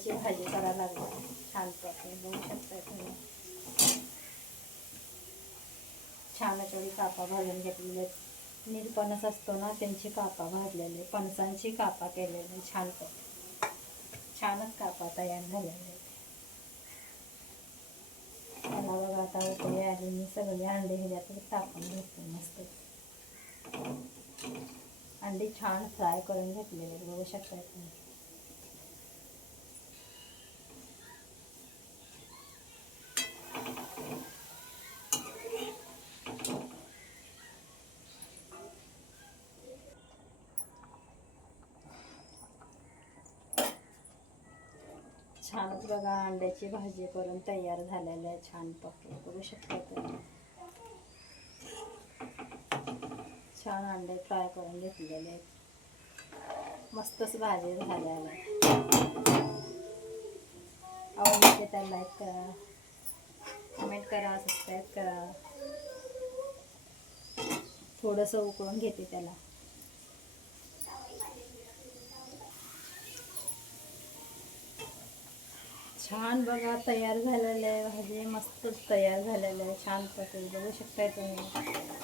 अंड्याची भाजी करायला लागली छान प्रकारे बघू शकताय तुम्ही. छान अशा कापा भाजून घेतलेले, निरपणस असतो ना त्यांची कापा भाजलेले, फणसांची कापा केलेले छान प्रकारे, छानच कापा तयार झालेले. मला बघा आता उकळी आली, मी सगळे अंडे ह्याच्यात टाकून घेते. मस्त अंडी छान फ्राय करून घेतलेले बघू शकता तुम्ही. छानच बघा अंड्याची भाजी करून तयार झालेली आहे छान पक्के बघू शकता तुम्ही. छान अंडे फ्राय करून घेतलेले, मस्तच भाजी झालेली आहे. आवडली तर लाईक करा, कमेंट करा, सबस्क्राईब करा. थोडंसं उकळून घेते त्याला. छान बघा तयार झालेलं आहे भाजी, मस्त तयार झालेलं आहे छान पद्धतीने बघू शकताय तुम्ही.